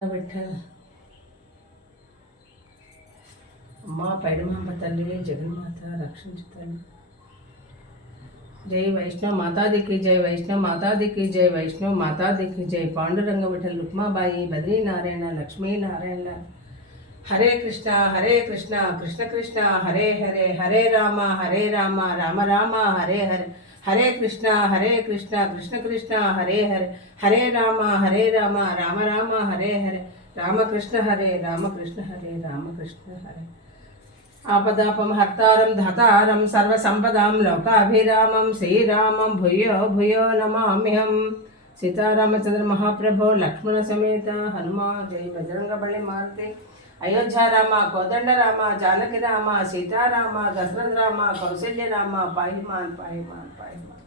విఠల్ అమ్మ పైడమాంబ తల్లి జగన్మాత రక్షించు తల్లి. జై వైష్ణవ్ మాతాది की जय वैष्णव मातादी की जय वैष्णव मातादी की जय पांडुरंग विठल रुक्माबाई बद्री नारायण लक्ष्मी नारायण हरे कृष्णा कृष्ण कृष्ण हरे हरे हरे राम राम राम हरे हरे हरे कृष्णा कृष्ण कृष्ण हरे हरे हरे राम राम राम हरे हरे राम कृष्ण हरे राम कृष्ण हरे आपदापम हर्तारं धातारं सर्वसंपदां लोकाभिरामं श्रीरामं भूयो भूयो नमाम्यहं सीतारामचंद्र महाप्रभो लक्ष्मण समेत हनुमान जय बजरंगबली मारुति अयोध्या राम कोदंड राम जानकी राम सीताराम दशरथ राम कौशल्य राम पाहिमान पाहिमान पाहिमान.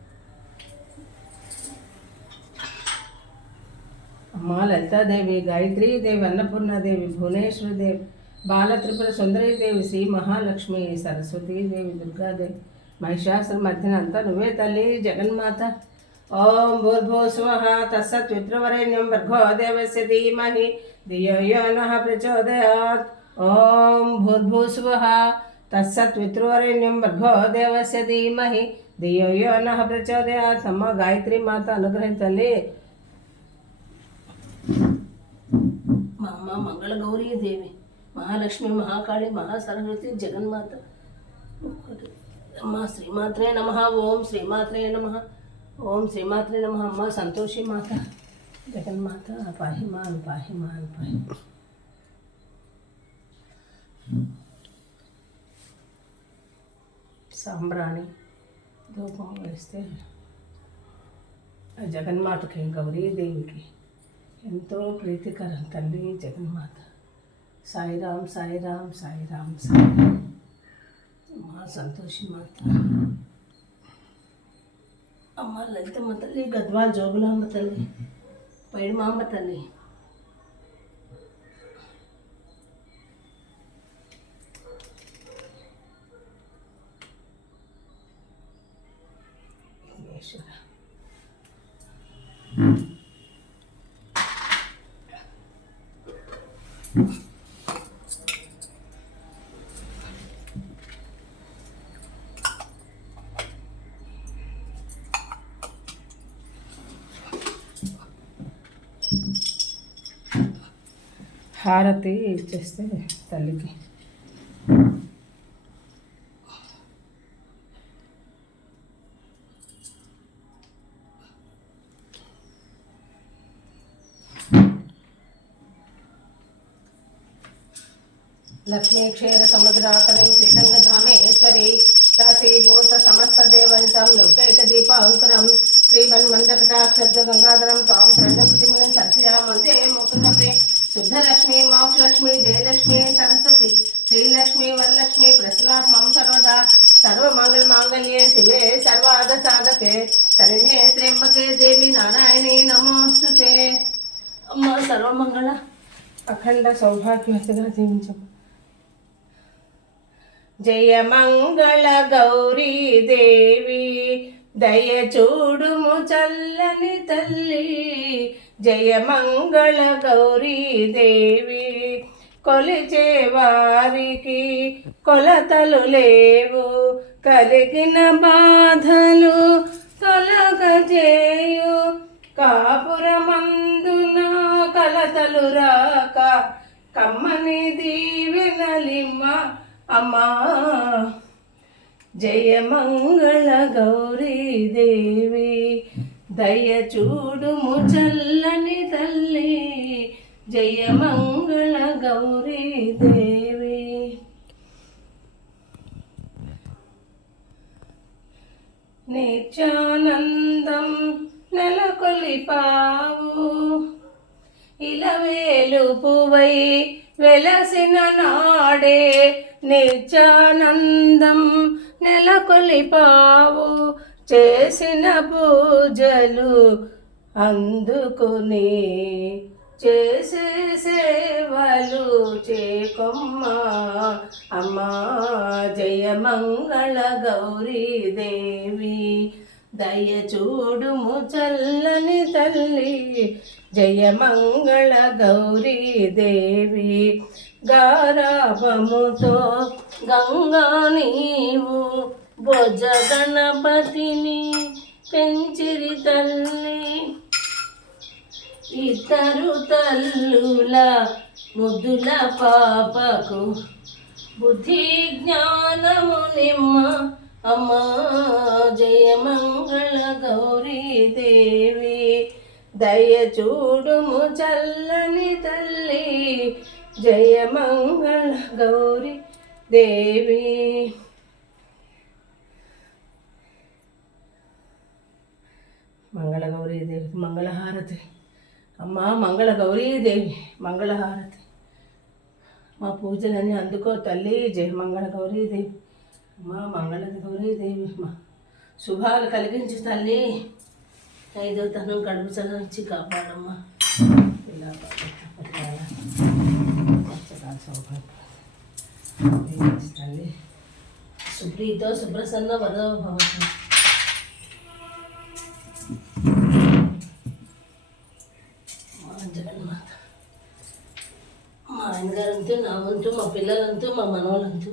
अम्मा ललिता देवी गायत्री देवी अन्नपूर्णा देवी भुवनेश्वरी देवी बाल त्रिपुर सुंदरी देवी श्री महालक्ष्मी सरस्वती देवी दुर्गा देवी महिषासुर मर्दिनी अंत नुव्वे तल्ली जगन्मात. ओम भूर्भुवस्सुवः तत्सवितुर्वरेण्यं भर्गो देवस्य धीमहि धियो यो नः प्रचोदयात्. ओम भूर्भुवस्सुवः तत्सवितुर्वरेण्यं भर्गो देवस्य धीमहि धियो यो नः प्रचोदयात्. अम्मा गायत्री माता अनुग्रहिंचल्ली. మా అమ్మ మంగళగౌరీ దేవి महालक्ष्मी महाकाली महासरस्वती जगन्मात. अम्मा श्रीमात्रे नमः. ओम श्रीमात्रे नमः. ओम श्रीमात्रे नमः. अम्मा संतोषी माता जगन्माता पाहिमान पाहिमान पाहि. सांब्राणी धूपం వేస్తే జగన్మాతకి గౌరీదేవికి ఎంతో ప్రీతికరం తల్లి జగన్మాత. साई राम साई राम साई राम साई राम. माँ संतोषी माता अम्मा ललितम्म तल्ली गद्वाल जोगुलांब तल्ली पैडमांब तल्ली. హారతి ఇచ్చేస్తే తల్లికి. लक्ष्मी क्षेर समुद्राकरीं श्रीरंगधामेश्वरी दासीभूत समस्त देवनितं लौकैक दीपांकुरं श्रीमन्मन्दकटाक्षब्द गंगाधरं त्वां त्रैलोक्यमुनिं सर्वयामन्दे मुकुन्दप्रिय शुद्धलक्ष्मी मोक्षलक्ष्मी जयलक्ष्मी सरस्वती श्रीलक्ष्मी वरलक्ष्मी प्रसन्ना स्वं सर्वदा सर्वमङ्गलमाङ्गल्ये शिवे सर्वार्थसाधके शरण्ये त्र्यम्बके देवी नारायणी नमोस्तुते. अम्मा सर्वमङ्गल अखंड सौभाग्यवतिగా జీవించము. जय मंगल गौरी देवी दय चूडुमु चल्లని तल्ली. जय मंगल गौरी देवी కొలిచే వారికి కొలతలు లేవు కలిగిన బాధలు తొలగజేయు కాపురమందున కలతలు రాక కమ్మని దీవెనలిమ్మ అమ్మా. జయ మంగళ గౌరీ దేవి దయ చూడుము చల్లని తల్లి. జయ మంగళ గౌరీ దేవి. నిత్యానందం నెలకొలిపావు ఇలవేలుపువై వెలసిన నాడే నిత్యానందం నెలకొలిపావు. చేసిన పూజలు అందుకుని చేసే సేవలు చేకొమ్మ అమ్మా. జయ మంగళ గౌరీ దేవి దయ చూడుము చల్లని తల్లి. జయ మంగళ గౌరీ దేవి గారాభముతో గంగా నీవు భుజ గణపతిని పెంచిరి తల్లి ఇద్దరు తల్లుల ముద్దుల పాపకు బుద్ధి జ్ఞానము నిమ్మ అమ్మా జయ మంగళ గౌరీ దేవి దయ చూడుము చల్లని తల్లి జయ మంగళ గౌరీ దేవి. మంగళ గౌరీ దేవికి మంగళహారతి. అమ్మా మంగళ గౌరీ దేవి మంగళహారతి. మా పూజలన్నీ అందుకో తల్లి జయ మంగళ గౌరీ దేవి. అమ్మా మంగళ గౌరీ దేవి మా శుభాలు కలిగించు తల్లి. 5వ తనం కడుపు చదివించి కాపాడమ్మా. ఇలా తల్లి సుప్రీతో సుప్రసన్న వరదో భవతు. జగన్మాత మా ఆయనగారంతూ నా వంతు మా పిల్లలంతూ మా మనవలంతూ